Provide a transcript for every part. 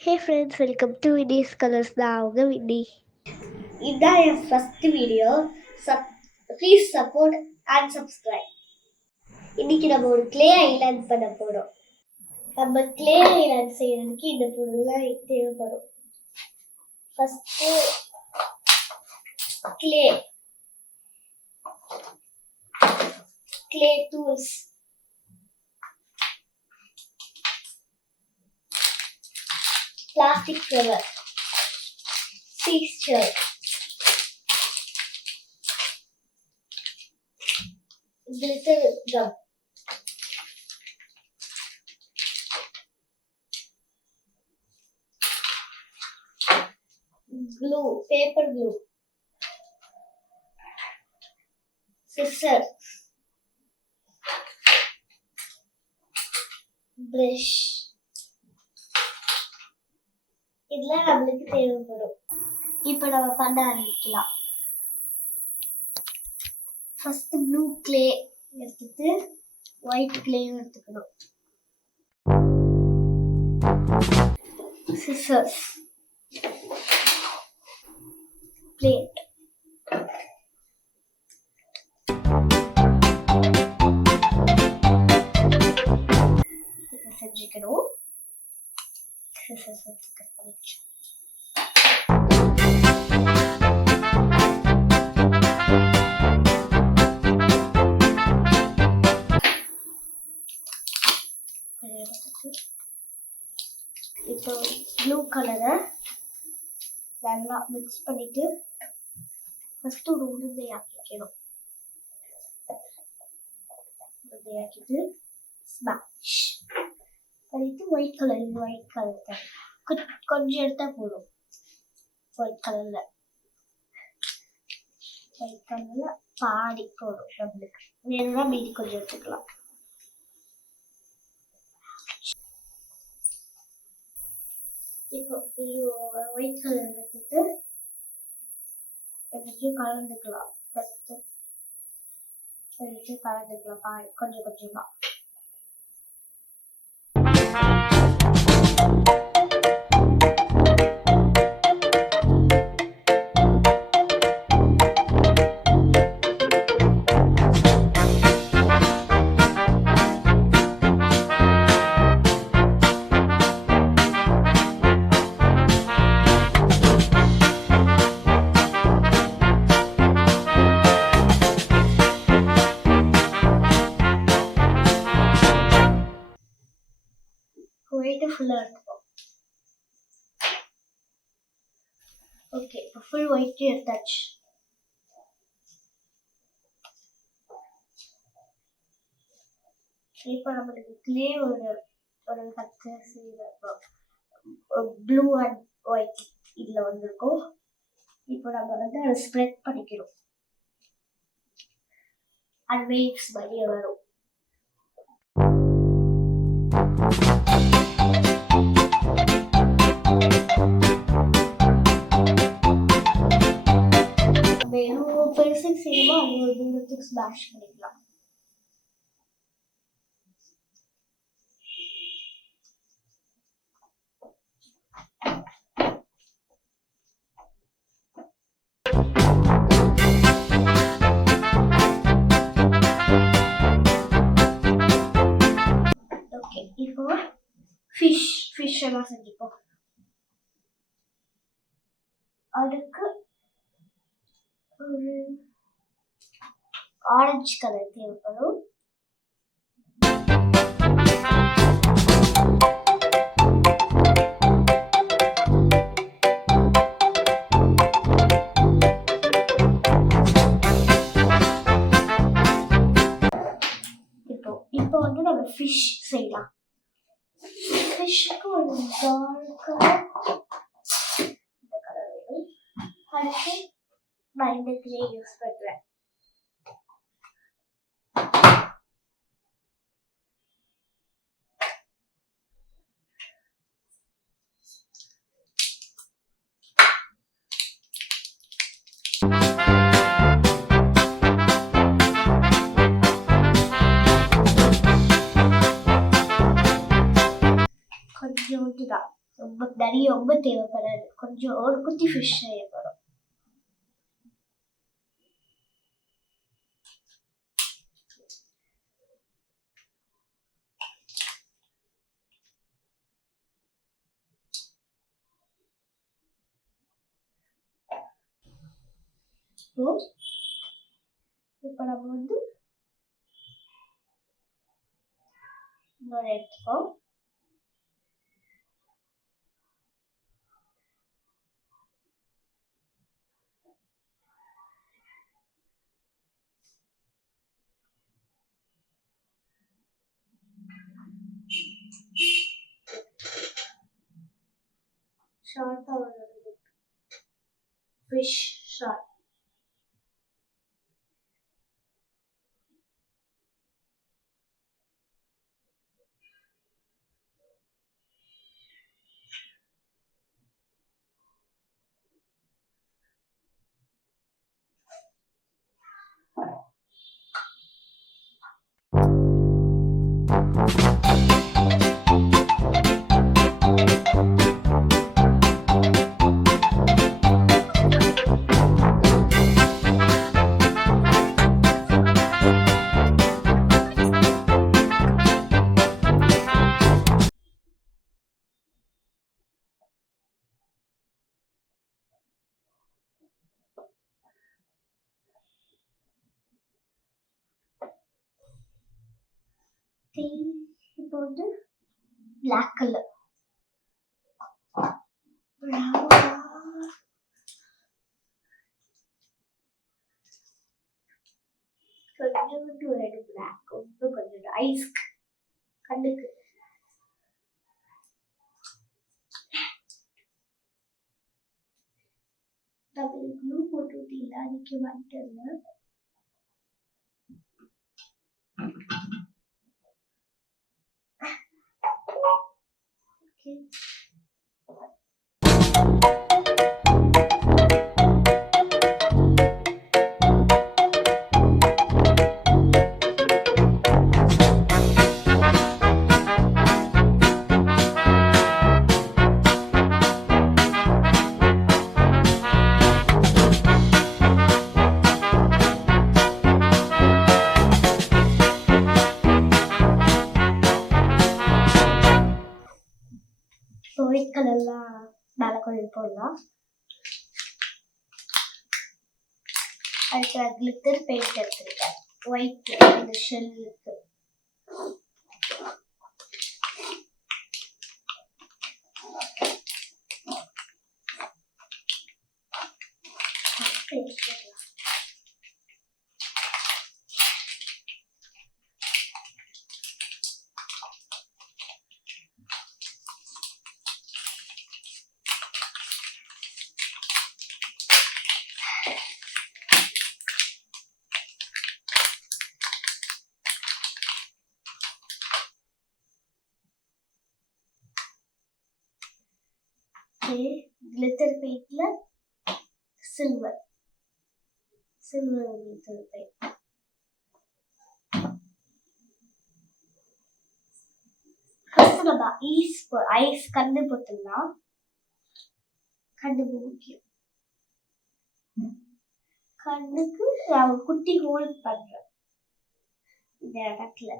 Hey friends, welcome to Winnie's Colors. நான் உங்க வின்னி. இதான் என் first video. Please support and subscribe. இன்னைக்கு நம்ம ஒரு கிளே ஐலாண்ட் பண்ண போறோம். நம்ம கிளே ஐலாண்ட் செய்யறதுக்கு இந்த பொருள்லாம் தேவைப்படும். First clay tools, plastic cover, texture, glitter gum, glue, paper glue, scissors, brush. இதெல்லாம் நம்மளுக்கு தேவைப்படும். இப்போ நம்ம பண்ண ஆரம்பிக்கலாம். ஃபர்ஸ்ட் ப்ளூ கிளே எடுத்துட்டு ஒயிட் கிளேயும் எடுத்துக்கணும். சிசர்ஸ், பிளேட், இப்போ செஞ்சுக்கணும். சிசர்ஸ் எடுத்து கட் பண்ணிக்கலாம். இப்போ ப்ளூ கலரை நல்லா மிக்ஸ் பண்ணிட்டு ஃபர்ஸ்ட் ஒரு உருண்டையாக்கிக்கணும். உருண்டையாக்கிட்டு ஸ்மாஷ் பண்ணிட்டு ஒயிட் கலர் கொஞ்சம் எடுத்தா போதும். ஒயிட் கலர்ல பாடி போதும். நம்மளுக்கு வேணும்னா மீதி கொஞ்சம் எடுத்துக்கலாம். இப்போ ஒயிட் கலர் எடுத்துட்டு எல்லாத்தையும் கலந்துக்கலாம். ஃபர்ஸ்ட் எல்லாத்தையும் கலந்துக்கலாம் கொஞ்சம் கொஞ்சமா. ஒயிட் ஃபுல்லாக எடுத்துப்போம். ஓகே, இப்போ ஃபுல் ஒயிட் எடுத்தாச்சு. இப்போ நம்மளுக்கு கிளே ஒரு கத்து ப்ளூ அண்ட் ஒயிட் இதில் வந்திருக்கும். இப்போ நம்ம வந்து அதை ஸ்ப்ரெட் பண்ணிக்கிறோம். அது வேவ்ஸ் மாதிரி வரும். பெருசு செய்யணுமோ அது ஒரு தூரத்துக்கு ஸ்மாஷ் பண்ணிக்கலாம். ஓகே, இப்போ ஃபிஷ் எல்லாம் செஞ்சுப்போம். அதுக்கு ஒரு ஆரஞ்சு கலர் தேவைப்படும். இப்போ வந்து நம்ம ஃபிஷ் செய்யலாம். ஃபிஷ்க்கு ஒரு டார்க் கலர் வேணும். அதுக்கு நான் இந்த கிளே யூஸ் பண்றேன். கொஞ்சோண்டு தான் ரொம்ப தேவைப்படாது. கொஞ்சம் ஒரு குட்டி ஃபிஷ் செய்யப்படும். இப்போ நம்ம வந்து இன்னொரு எடுத்துப்போம். ஷார்ட்டா ஒரு ஃபிஷ் ஷார்ட். இப்போ வந்து பிளாக் கலர் கொஞ்சோண்டு ரெட் பிளாக் கொஞ்சம் ஐஸ் கண்ணுக்கு. ப்ளூ போட்டு அன்னைக்கு வந்துட்டு ஒயிட் கலர்லாம் மேலே கொஞ்சம் போடலாம். அதுக்கு கிளிட்டர் பெயிண்ட் எடுத்துருக்கேன். ஒயிட் இந்த ஷெல்லுக்கு glitter paintல silver glitter paint. First நம்ம ஐஸ் கண்ணு போட்டுடலாம். கண்ணு முக்கியம். கண்ணுக்கு நான் ஒரு குட்டி ஹோல் பண்றேன் இந்த இடத்துல.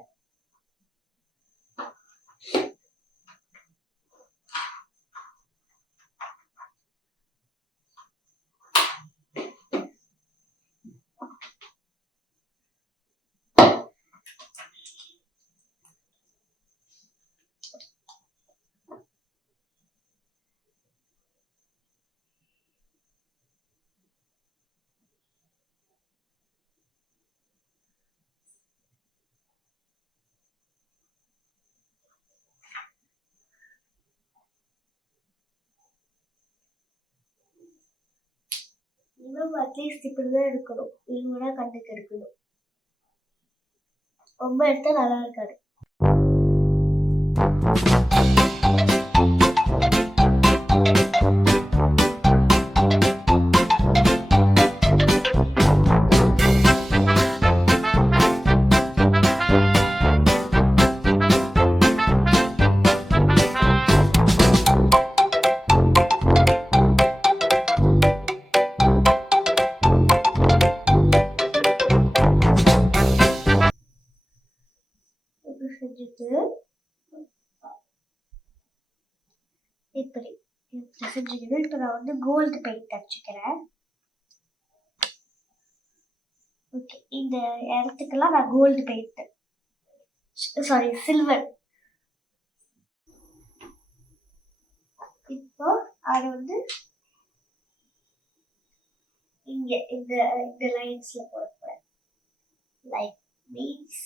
இன்னும் அட்லீஸ்ட் இப்படிதான் எடுக்கணும். இல்லைன்னா கண்ணுக்கு எடுக்கணும். ரொம்ப எடுத்தா நல்லா இருக்காது. இப்படி செஞ்சுக்கணும். இப்போ நான் வந்து கோல்டு பெயிண்ட் அடிச்சுக்கிறேன். ஓகே, இந்த இடத்துக்கெல்லாம் நான் கோல்டு பெயிண்ட் சில்வர். இப்போ அது வந்து இங்க இந்த இந்த லைன்ஸ்ல போடுறேன். லைக் மீன்ஸ்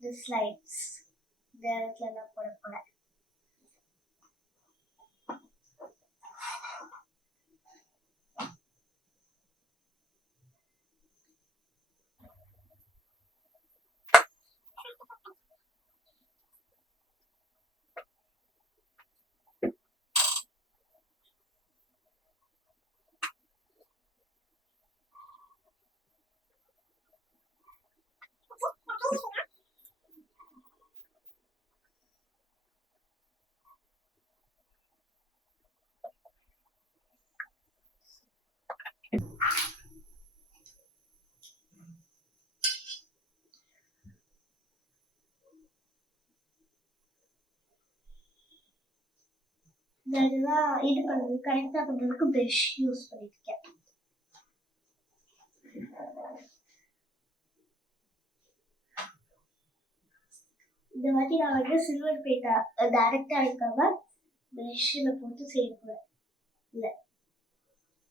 this lines இந்த இடத்துல நான் போடுறேன். இதெல்லாம் இது பண்ணுறது கரெக்டாக பண்ணுறதுக்கு ப்ரஷ் யூஸ் பண்ணியிருக்கேன். இந்த வாட்டி நான் வந்து சில்வர் பெயிண்டா டைரக்டாக அடிக்காம ப்ரஷ்ஷில் போட்டு செய்யக்கூடாது. இல்லை,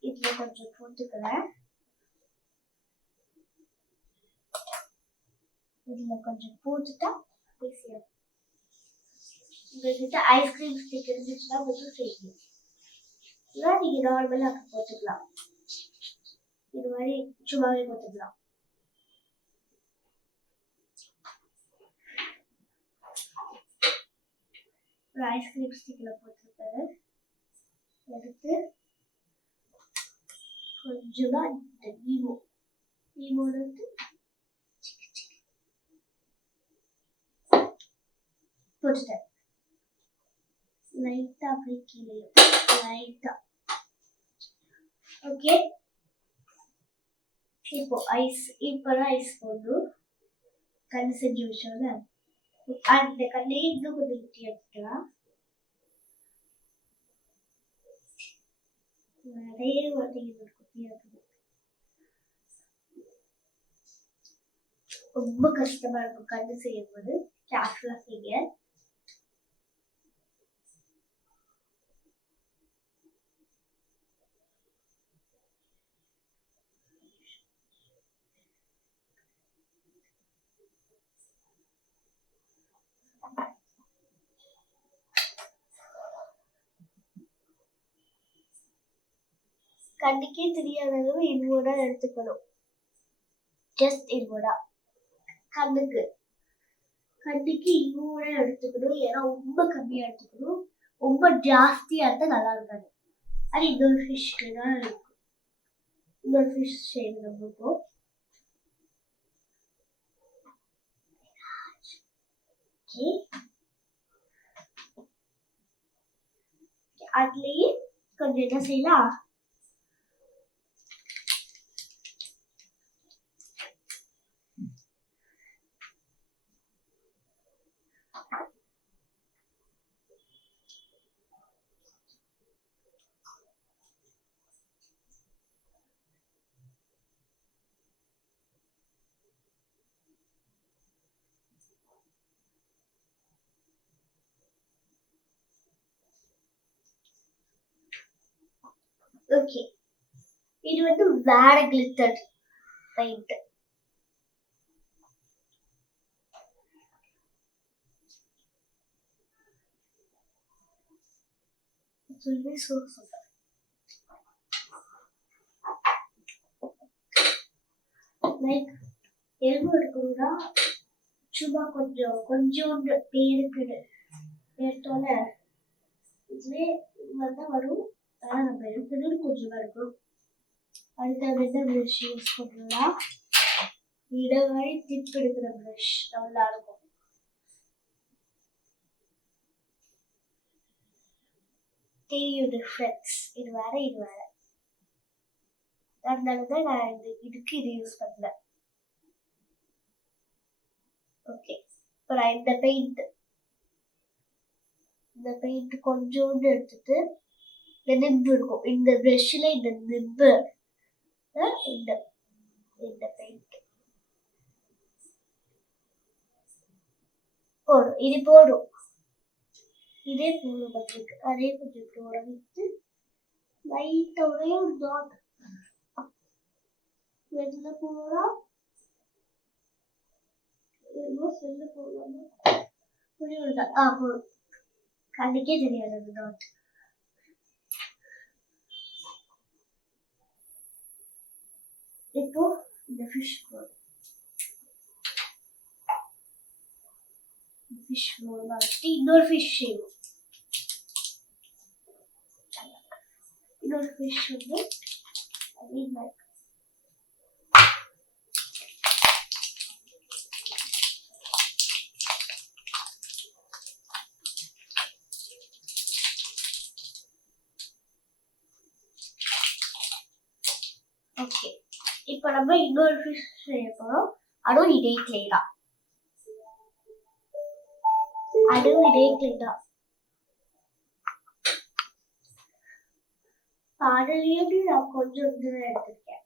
இதில் கொஞ்சம் போட்டுக்கிறேன். இதில் கொஞ்சம் போட்டுட்டா ஈஸியாக. உங்கள்கிட்ட ஐஸ்கிரீம் ஸ்டிக் இருந்துச்சுன்னா மட்டும் செய்யணும். இல்லை நீங்கள் நார்மலாக போட்டுக்கலாம். இது மாதிரி சும்மாவே போட்டுக்கலாம். ஒரு ஐஸ்கிரீம் ஸ்டிக்கில் போட்டுருக்காரு. எடுத்து கொஞ்சமாக இந்த ஈமோ எடுத்து போட்டுட்டேன். லைட்டா அப்படியே கீழே லைட்டா. ஓகே, இப்போதான் ஐஸ் போடணும். கல் செஞ்சு வச்சோம்ல, அந்த கல்லையே இன்னும் கொஞ்சம் குட்டி எடுத்துக்கலாம். நிறைய குட்டியாக இருக்குது. ரொம்ப கஷ்டமா இருக்கும் கல் செய்யும் போது. கேர்ஃபுல்லா செய்ய. கண்ணுக்கே தெரியாத அளவு இன்வோடா எடுத்துக்கணும். ஜஸ்ட் இன்வோடா கண்ணுக்கு இன்வோடா எடுத்துக்கணும். ஏன்னா ரொம்ப கம்மியா எடுத்துக்கணும். ரொம்ப ஜாஸ்தியா இருந்தா நல்லா இருக்காது. அது இன்னொரு ஃபிஷ்க்கு தான் இருக்கும். இன்னொரு ஃபிஷ் செய்யணும் நம்ம இப்போ. அதுலயே கொஞ்சம் என்ன செய்யலாம், ஓகே. இது வந்து வேற கிளிட்டர் பெயிண்ட். சொல்லி சூப்பர். லைக் எல்போ எடுக்கணும்னா சும்மா கொஞ்சோண்டு பேருக்கு எடுத்தோட இதுவே வந்தா வரும். ஆனா நம்ம எடுக்கிறது கொஞ்சமா இருக்கும். அடுத்த ப்ரஷ் யூஸ் பண்ணலாம். இடவழி டிப் எடுக்கிற ப்ரஷ் நல்லா இருக்கும். தெரியும் டிஃப்ரென்ஸ். இது வேற அதனாலதான் நான் இதுக்கு இது யூஸ் பண்ணல. ஓகே, இப்போ இப்போ நான் இந்த பெயிண்ட் கொஞ்சோண்டு எடுத்துட்டு இந்த நிப்பு இருக்கும், இந்த ப்ரஷ்ல இந்த நிப்பு, இந்த பெயிண்ட் போடும். இது போடும், இதே போடும் நம்மளுக்கு. அதே கொஞ்சம் இப்படி உடவிட்டு லைட்டா ஒரே ஒரு டாட் வெளில போறா. செல்ல போடலாமா? ஒரே ஒரு டாட் போடும். கண்ணுக்கே தெரியாது அந்த டாட். இப்போ இந்த ஃபிஷ் போடும். ஃபிஷ் மூலமா வச்சுட்டு இன்னொரு ஃபிஷ் செய்வோம். இன்னொரு ஃபிஷ் வந்து அதே மாதிரி ஓகே. இப்போ நம்ம இன்னொரு ஃபிஷ் செய்ய போறோம். அதுவும் இதே கிளே தான். அதுலயே நான் கொஞ்சம் எடுத்திருக்கேன்.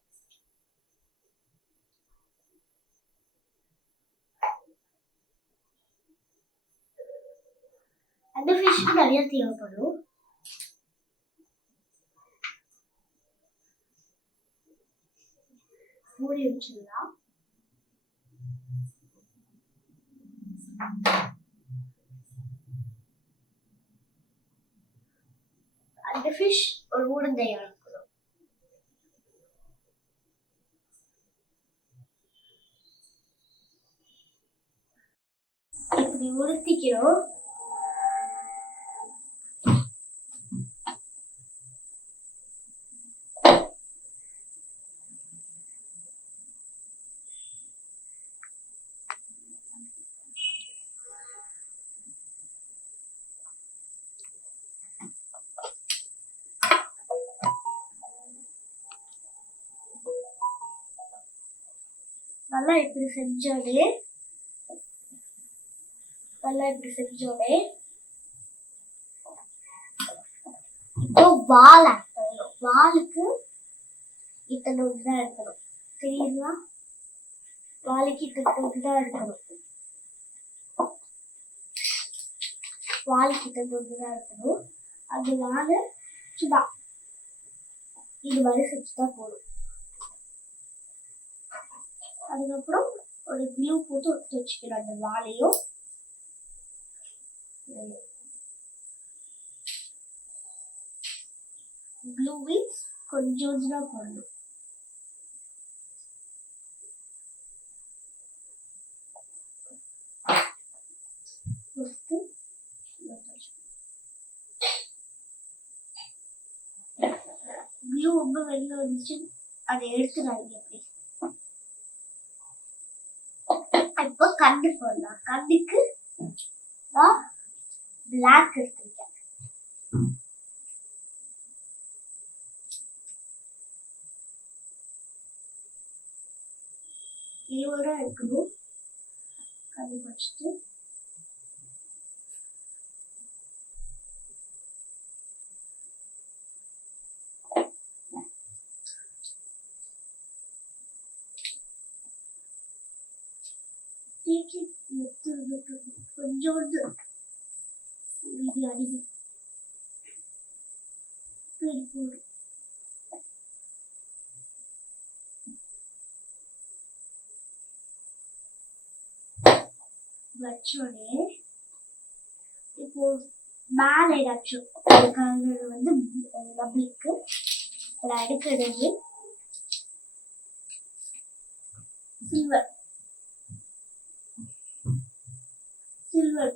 அந்த ஃபிஷ்க்கு நிறைய தேவைப்படும். மூடி வச்சிடலாம். அந்த ஃபிஷ் ஒரு உருண்டையா இருக்கணும். இப்படி உருத்திக்கிறோம். நல்லா இப்படி செஞ்சோடே இப்போ வால் ஆட் பண்ணணும். வாலுக்கு இத்தனை தான் இருக்கணும், தெரியுங்களா? வாலுக்கு இத்தனை தான் இருக்கணும். அந்த வாழை சும்மா இது மாதிரி செஞ்சுதான் போடும். அதுக்கப்புறம் ஒரு க்ளூ போட்டு ஒத்து வச்சுக்கணும். அந்த வாழையும் க்ளூவில் கொஞ்சம் தான் போடணும். க்ளூ ரொம்ப வெளில வந்துச்சு, அதை எடுத்துடாதீங்க. அப்படி இப்போ கண்ணு போடலாம். கண்ணுக்கு பிளாக் எடுத்துருக்கேன். இதோட இருக்கணும். கண்ணு வச்சுட்டு கொஞ்சோண்டு அடிக்கும் வச்சோடனே இப்போ மேல ஏதாச்சும் வந்து நம்மளுக்கு அடுக்கிறது சில்வர்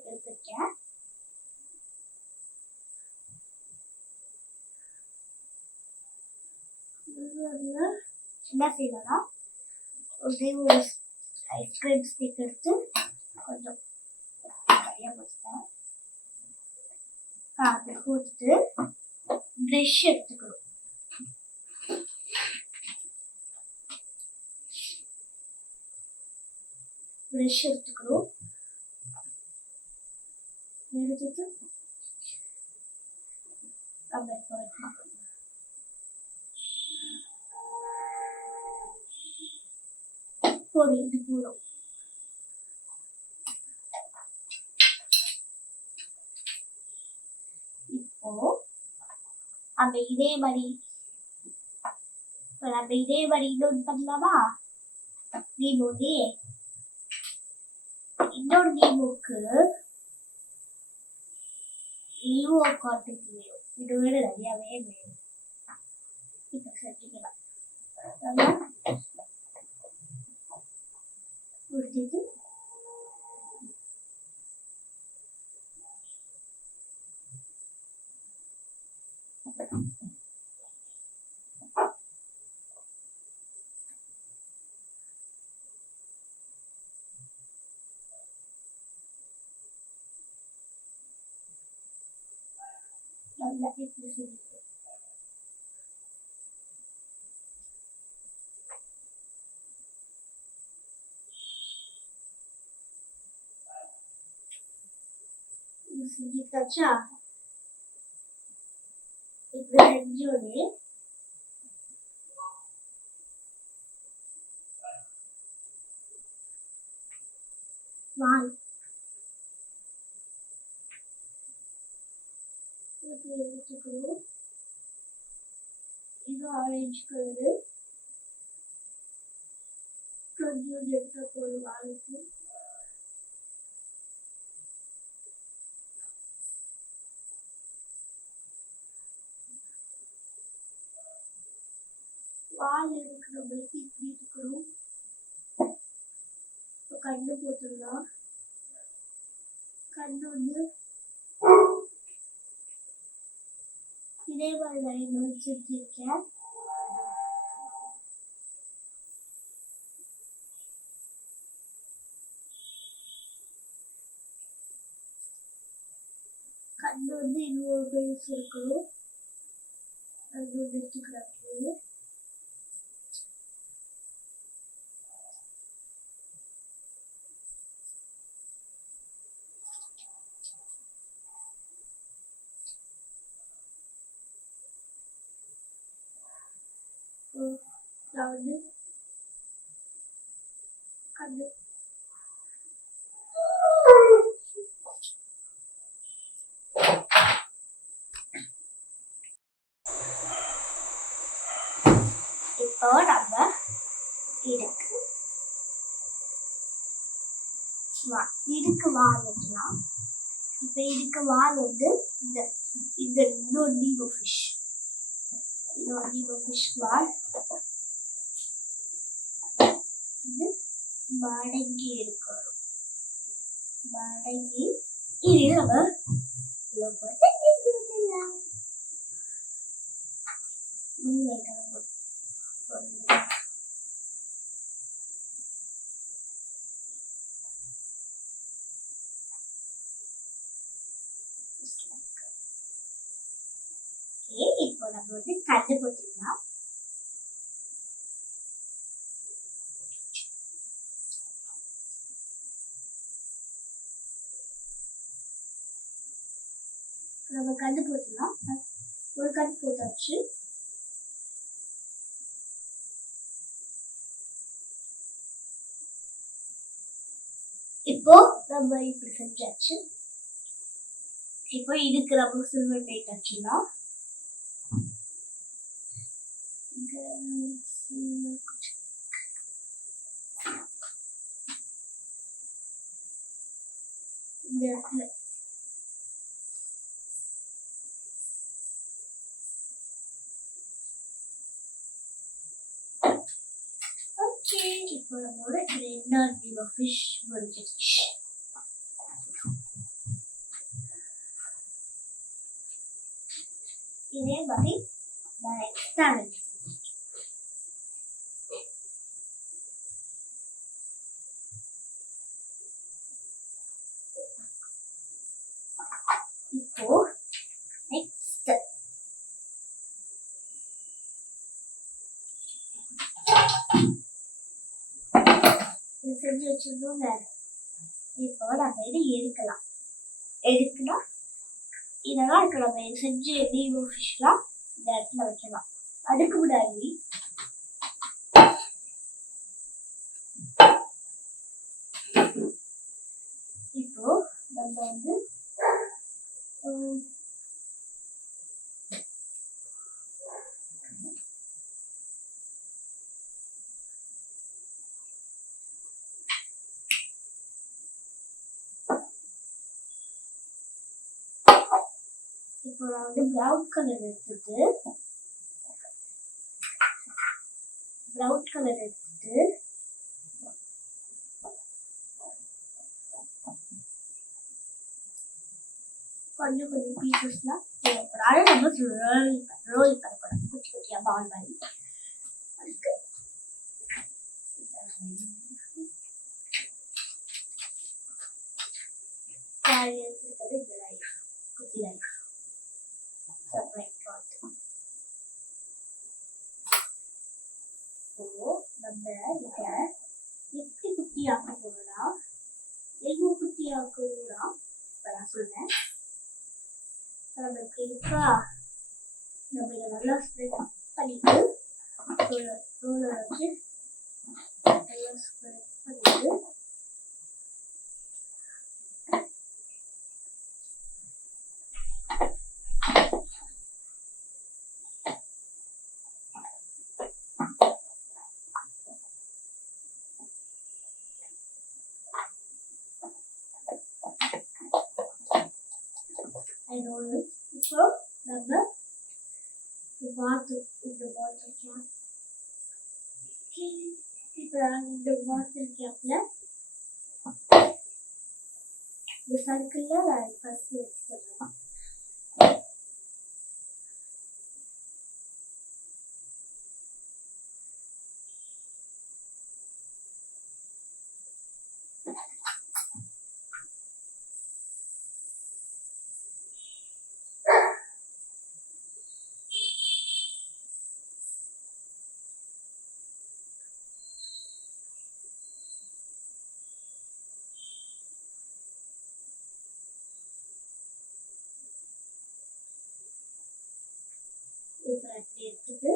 எடுத்துருக்கேன். என்ன செய்யணும்னா ஒரே ஒரு ஐஸ்கிரீம் ஸ்டிக் எடுத்து கொஞ்சம் நிறைய வச்சுட்டேன். அதை கொடுத்துட்டு ப்ரஷ் எடுத்துக்கணும். எடுத்துட்டு நம்ம போடு இது போடும். இப்போ நம்ம இதே மாதிரி இன்னொன்று பண்ணலாமா? தீபோதி இன்னொரு தீபோக்கு இழுவோ காட்டுக்கு வேணும். இது விட நிறையாவே வேணும். இப்போ செஞ்சுக்கலாம். முடிச்சிட்டு நல்லா இப்படி சொல்லிட்டு செஞ்சுட்டாச்சா? இப்படி செஞ்சோடனே வால் இப்படி எடுத்துக்கணும். இது ஆரஞ்சு கலரு கொஞ்சம் எடுத்த போது வாளுக்கு வால் இருக்கிறவங்களுக்கு இப்படி இருக்கணும். இப்போ கண்ணு போட்டுடலாம். கண்ணு வந்து இதே மாதிரி லைன் செஞ்சிருக்கேன். கண்ணு வந்து இன்னொரு பெருசு இருக்கணும். அது வந்து எடுத்துக்கிறாங்க. நான் வந்து கண்ணு இப்போ நம்ம இதுக்கு வால் வைக்கலாம். இப்போ இதுக்கு வால் வந்து இந்த இன்னொரு நீபோ ஃபிஷ் வால் இது மடங்கி எடுக்கணும். மடங்கி இது நம்ம இப்போ நம்ம வந்து கண்டு போட்டுக்கலாம். நம்ம கண்டு போட்டுக்கலாம். ஒரு கண்டு போட்டாச்சு. இப்போ நம்ம இப்படி செஞ்சாச்சு. இப்போ இதுக்கு நம்ம சில்வர் பெயிண்ட் அடிச்சிடலாம். இந்த இடத்துல ஓகே. இப்போ நம்மளோட ரெண்டாவது ஃபிஷ் முடிஞ்சிடுச்சு. இதே மாதிரி நான் எக்ஸ்ட்ரா இப்போ நெக்ஸ்ட் இது செஞ்சு வச்சிருந்தோம். இப்போ நம்ம இதை எடுக்கலாம். எதுக்குன்னா இதெல்லாம் இருக்கு, நம்ம செஞ்சு டீமோ ஃபிஷ்லாம் இந்த இடத்துல வைக்கலாம். அதுக்கு முன்னாடி இப்போ நம்ம வந்து இப்போ நான் வந்து ப்ரௌன் கலர் எடுத்துட்டு கொஞ்சம் கொஞ்சம் பீசஸ்லாம் தேவைப்படும். அதை நம்ம ரோல் பண்ணப்படும் குட்டி குட்டியாக பால் மாதிரி. அதுக்கு எடுத்துக்கிறது இந்த ரைஸ், குட்டி ரைஸ் செப்பரேட் பாத். இப்போ நம்ம இதை எப்படி குட்டி ஆக்க போறோம்னா, எவ்வளோ குட்டி ஆக்கணும்னா இப்போ நான் சொல்றேன். நம்ம இருக்கா, நம்ம இதை நல்லா ஸ்ப்ரெட் பண்ணிட்டு ரோலர் வச்சு நல்லா ஸ்ப்ரெட் பண்ணிட்டு இப்போ நம்ம பாட்டில் இந்த பாட்டில் கேப் இப்போ இந்த பாட்டில் கேப்ல இந்த சர்க்கிள்ல நான் ஃபர்ஸ்ட் எடுத்துடுறேன். இப்போ அப்படி எடுத்துட்டு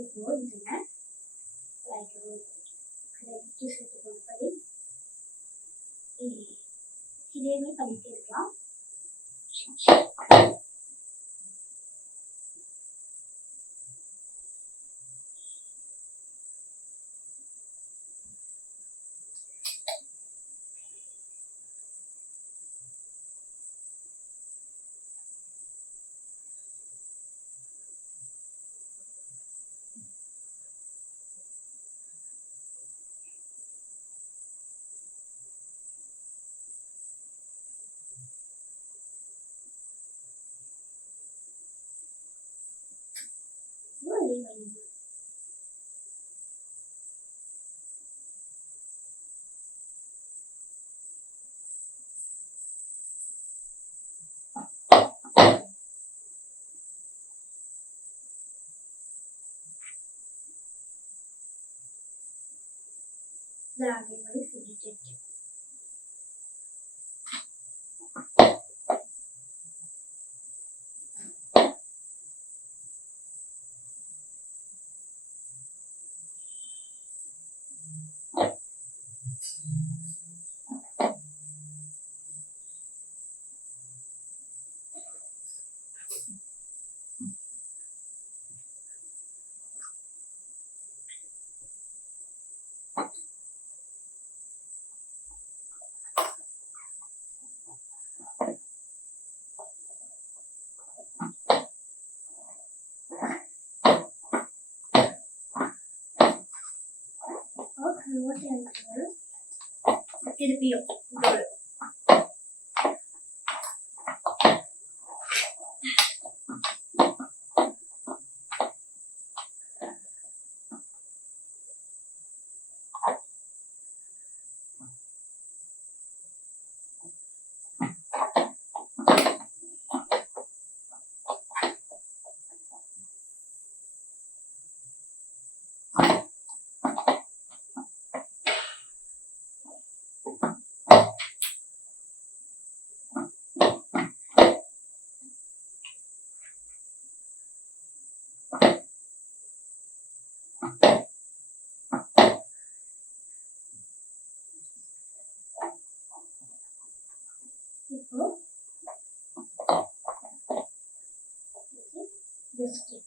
இப்போ இதில் லைக் சேர்த்து கொடுப்பதை இதேமே பண்ணிட்டே இருக்கலாம். அதே மாதிரி செஞ்சுட்டு இருக்கேன். திருப்பியும் இப்போ பிஸ்கெட்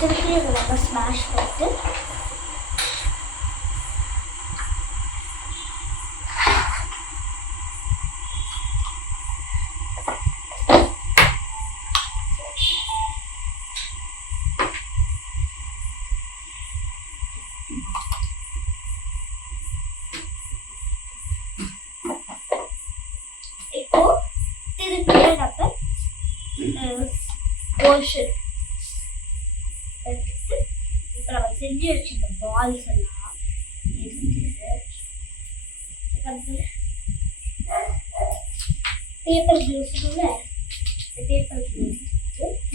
திருப்பி இதை நம்ம ஸ்மாஷ் பண்ணிட்டு இப்போ திருப்பியே நம்ம போர்ஷன் எடுத்து இப்போ நம்ம செஞ்சு வச்சுருந்த பால்ஸ் எல்லாம் எடுத்துட்டு பேப்பர் க்ளூஸ்ல இந்த பேப்பர் க்ளூஸ்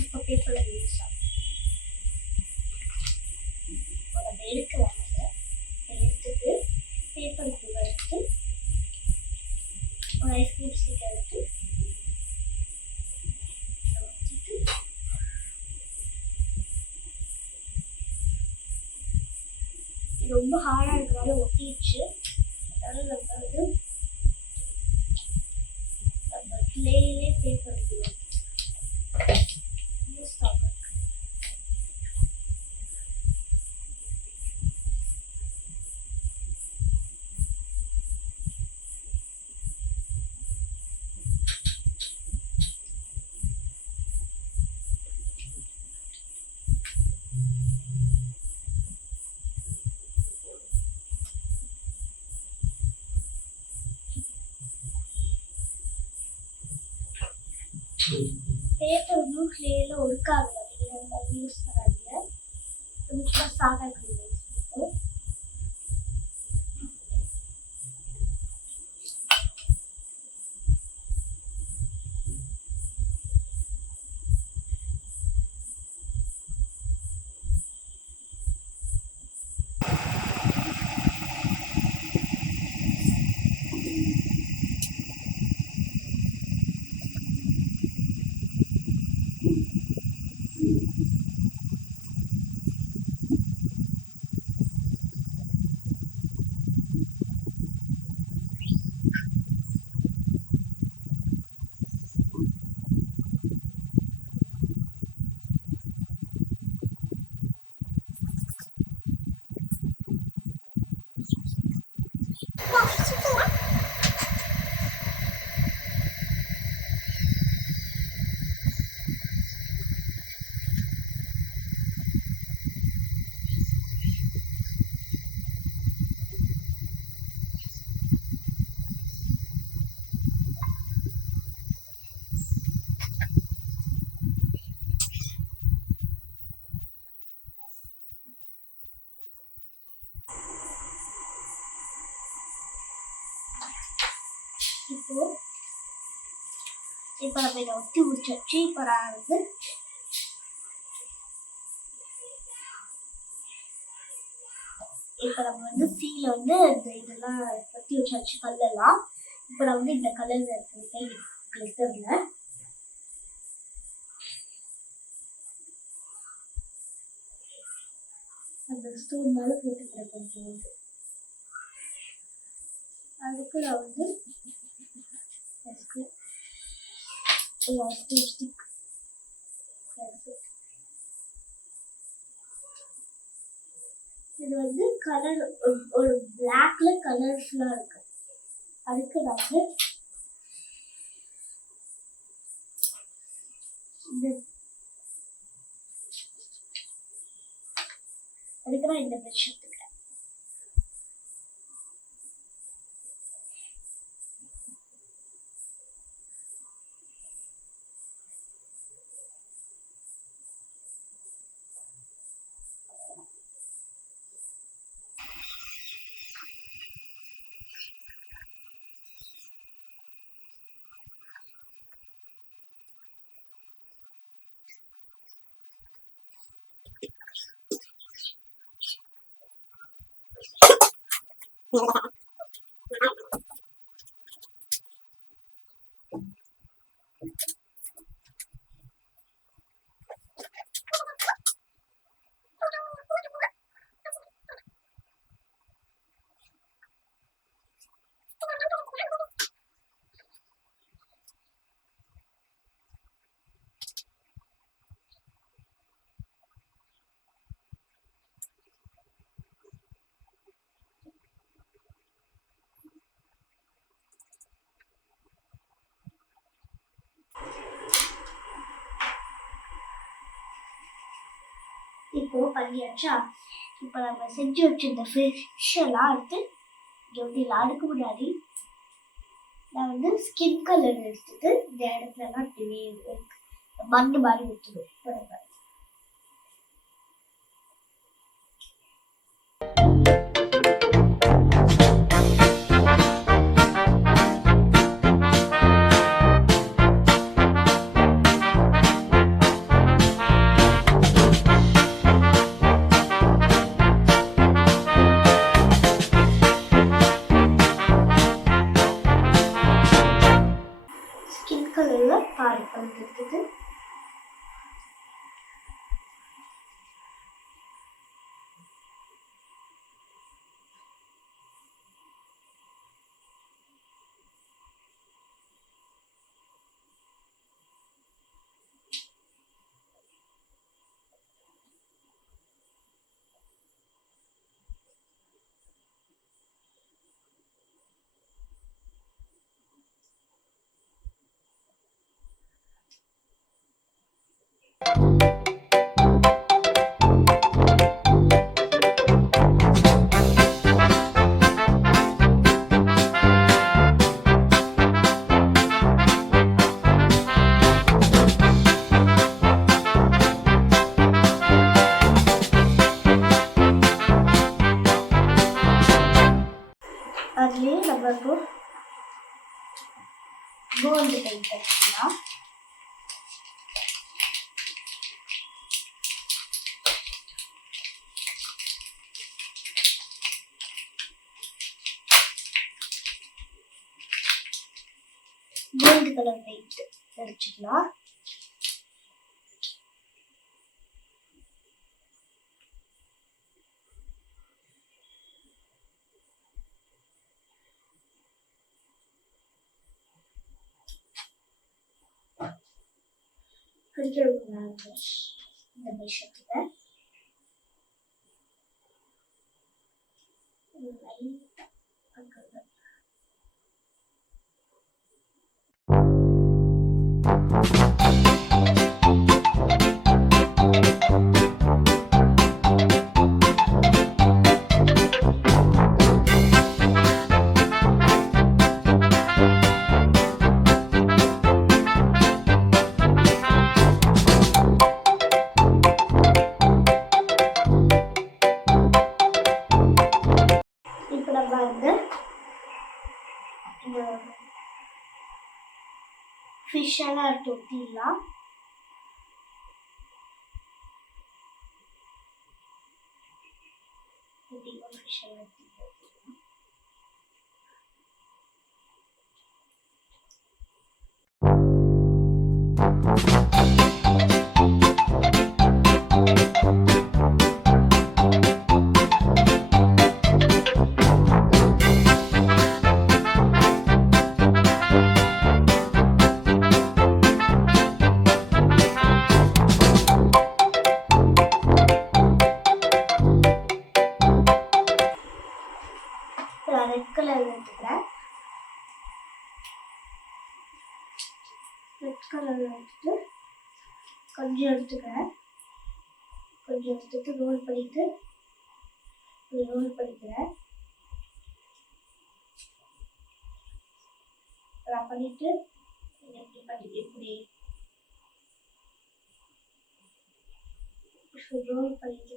இப்போ பேப்பர் க்ளூஸ் நம்ம எடுக்க வேண்டியதை எடுத்துட்டு பேப்பர் க்ளூ எடுத்து ஒரு ஐஸ்கிரீம் ஸ்டிக் எடுத்து ரொம்ப ஹார்டாக இருக்கிறதால ஒட்டிடுச்சு. அதனால நம்ம வந்து நம்ம கிளேயிலே பேப்பர் யூஸ் ஆகும். பேப்பர் ப்ளூ கிளேல ஒர்க்காது பார்த்தீங்கன்னா யூஸ் பண்ணாதீங்க. முக்கியமாக சாதா கிளே யூஸ் பண்ணுவோம். இப்போ நம்ம இதை ஒட்டி முடிச்சாச்சு. இப்போ நான் வந்து இப்போ நம்ம வந்து சீல வந்து இந்த இதெல்லாம் ஒட்டி வச்சாச்சு கல்லெல்லாம். இப்போ நான் வந்து இந்த கலர் எடுத்துக்கிட்டேன் கிளிட்டர்ல. அந்த ஸ்டோன் மேலே போட்டுக்கிறேன் கொஞ்சம். அதுக்கு நான் வந்து ஸ்டிக் இது வந்து கலர் ஒரு பிளாக்ல கலர்ஸ்லாம் இருக்கு. அதுக்கு வந்து அதுக்கு நான் இந்த ப்ரஷ் எடுத்துக்கிறேன். இப்போ பண்ணியாச்சா? இப்போ நம்ம செஞ்சு வச்சிருந்த ஃபிஷ் எல்லாம் எடுத்து இங்கே ஊற்றிடலாம். அதுக்கு முன்னாடி நான் வந்து ஸ்கின் கலர் எடுத்துட்டு இந்த இடத்துலலாம் மண் மாதிரி ஊற்றணும். ஸ்கின் கலர்ல பால் எடுத்துட்டு அதுலேயே நம்ம இப்போ கோல்டு பெயிண்ட் அடிக்கலாம். கோல்டு கலர் பெயிண்ட் அடிச்சுக்கலாம். இந்த விஷயத்துல ஃபிஷ் எல்லாம் எடுத்து ஊற்றிடலாம். ஃபிஷ் எல்லாம் எடுத்து கொஞ்சம் எடுத்துக்கிறேன். கொஞ்சம் எடுத்துட்டு ரோல் பண்ணிட்டு ரோல் பண்ணிக்கிறேன். பண்ணிட்டு எப்படி பண்ணிட்டு இப்படி ரோல் பண்ணிட்டு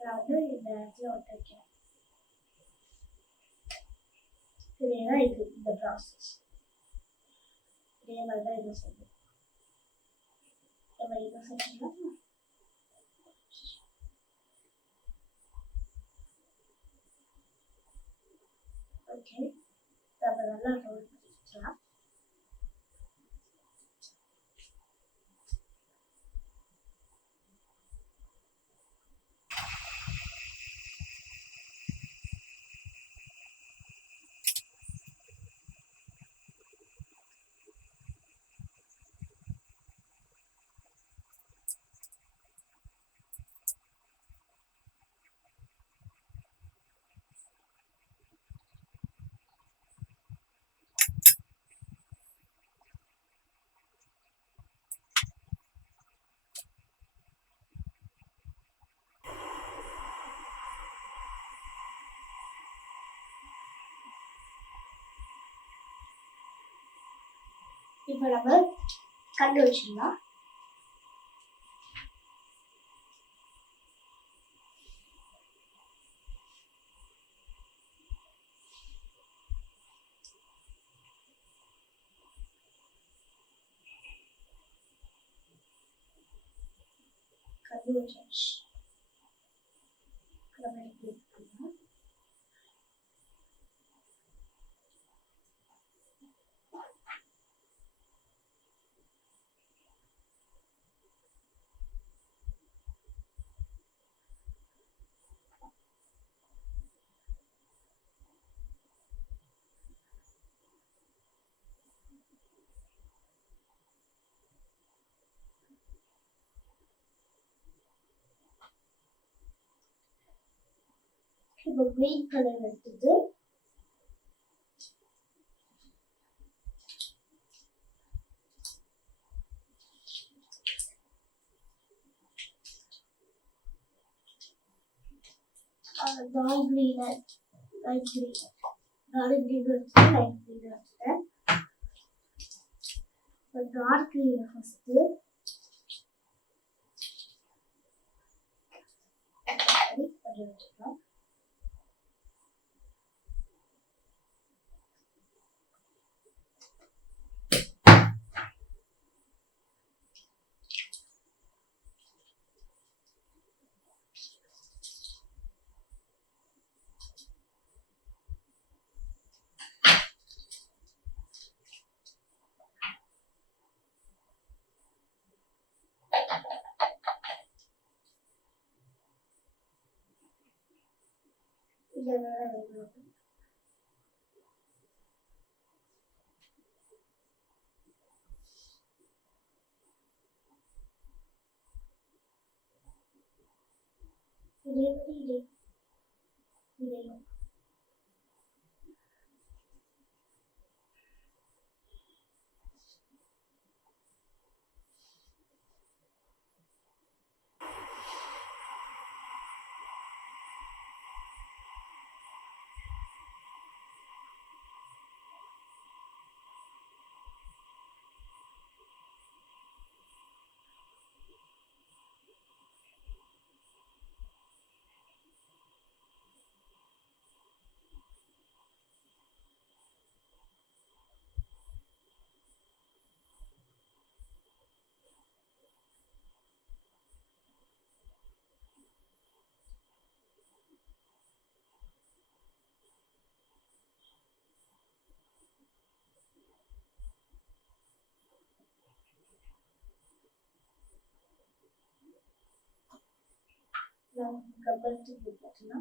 அதாவது இந்த இடத்துல ஒட்ட வைக்கிறேன். இதேதான் இது இந்த ப்ராசஸ். இதே மாதிரிதான் இது செய்யும். நம்ம இதை செஞ்சோம்னா ஓகே, நம்ம நல்லா ரோல் பண்ணிக்கலாம். இப்போ நம்ம கண்டு வச்சிடலாம். கண்டு வச்சாச்சு. இப்போ கிரீன் கலர் எடுத்துட்டு dark green light green dark green எடுத்துட்டு லைட் கிரீன் எடுத்துட்டேன். இப்போ டார்க் கிரீனை ஃபர்ஸ்ட்டு கொஞ்சம் எடுத்துக்கலாம். கப்பல் தூக்கி போட்டுனா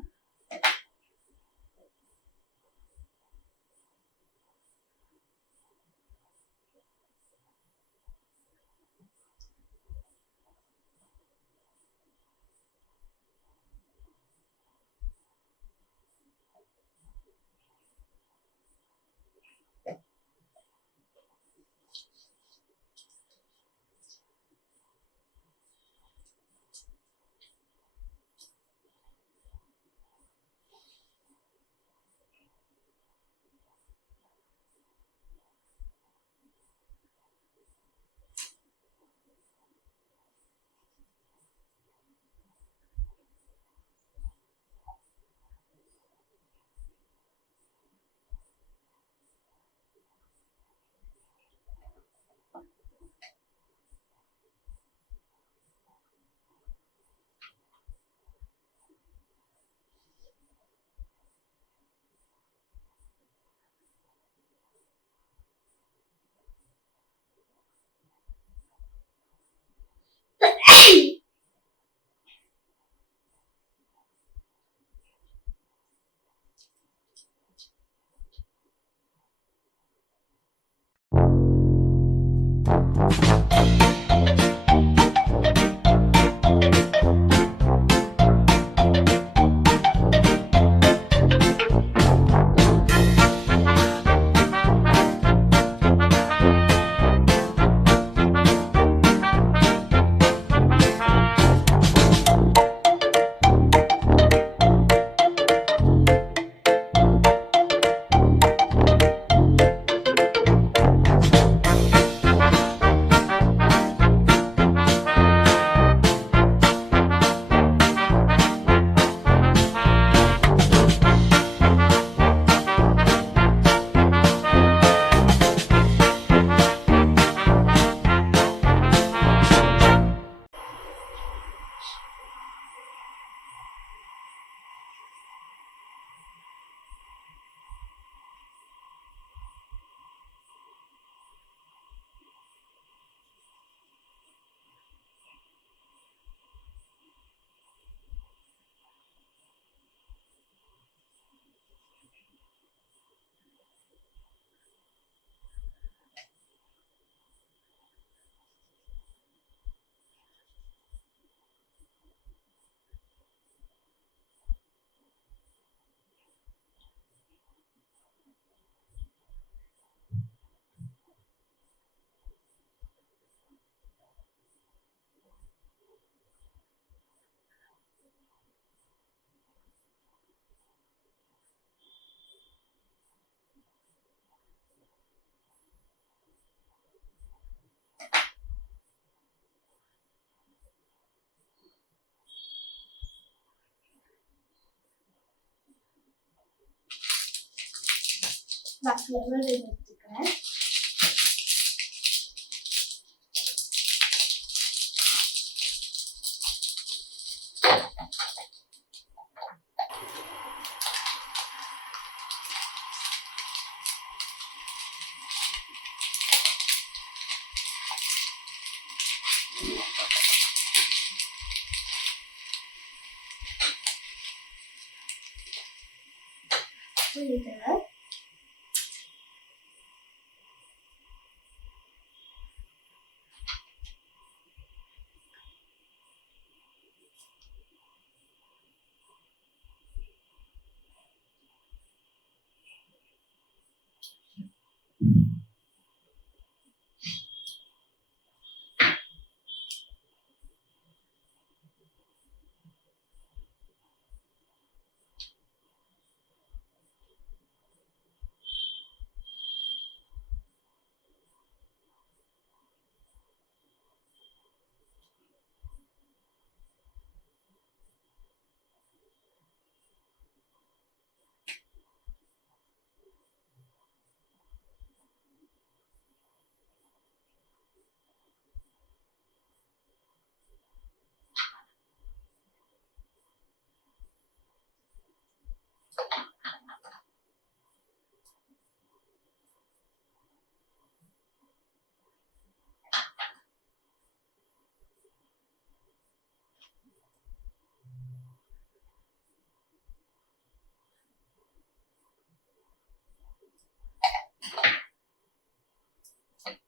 நான் ஃப்ளவர் எடுத்துக்கிறேன்.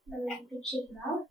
இதில் பிடிச்சிக்கலாம்.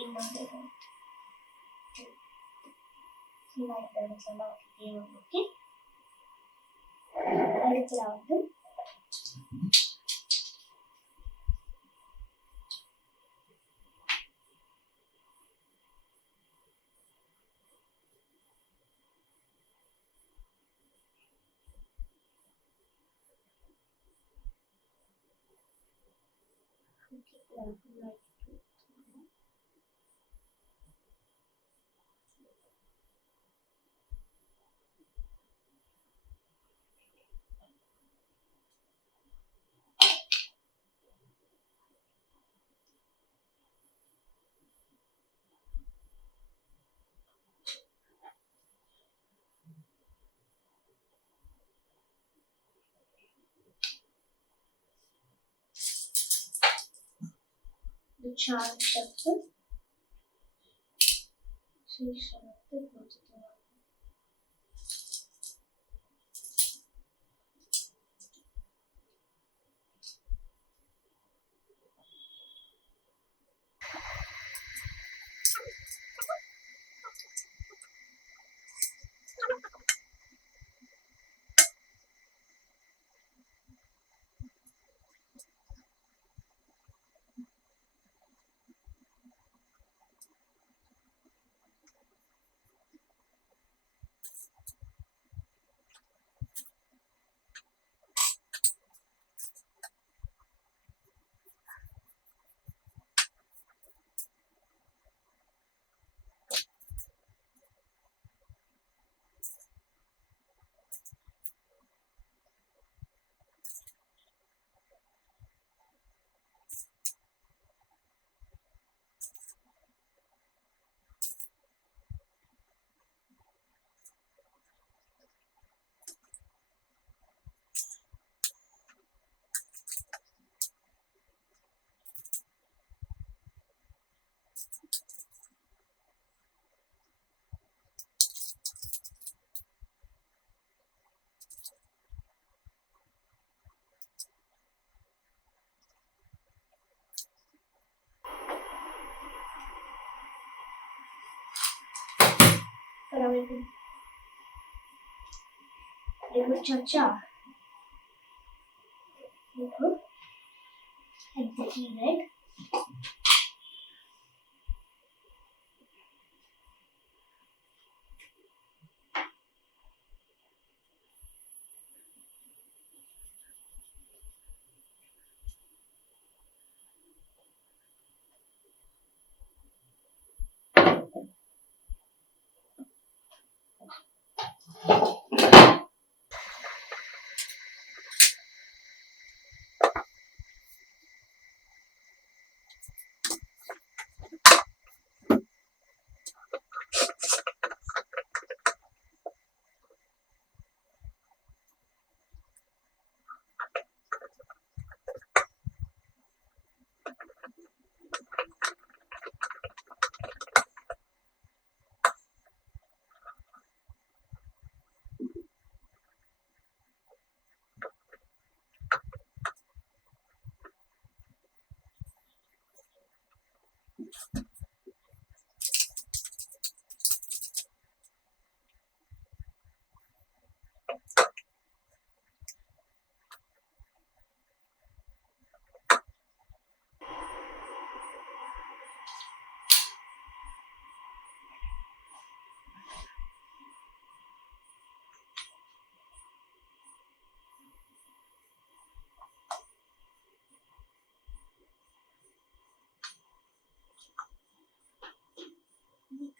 இன்னொன்று ஓகே. அடுத்துல வந்து சார்ட் எடுத்து சீசனுக்கு கொடுத்துக்கலாம். முடிச்சாச்சா? எக்ஸிக்யூட்.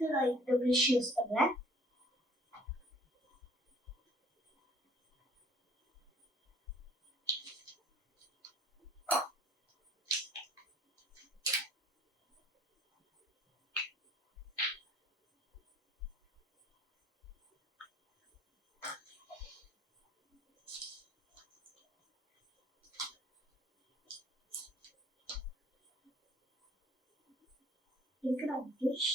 இதுக்கு நான் இந்த ப்ரஷ் யூஸ் பண்றேன். இதுக்கு நான் ப்ரஷ்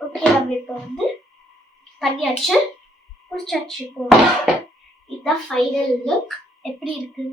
ஓகே. நம்ம இப்போ பண்ணியாச்சு, முடிச்சாச்சு. இப்போ இதுதான் ஃபைனல் லுக். எப்படி இருக்கு?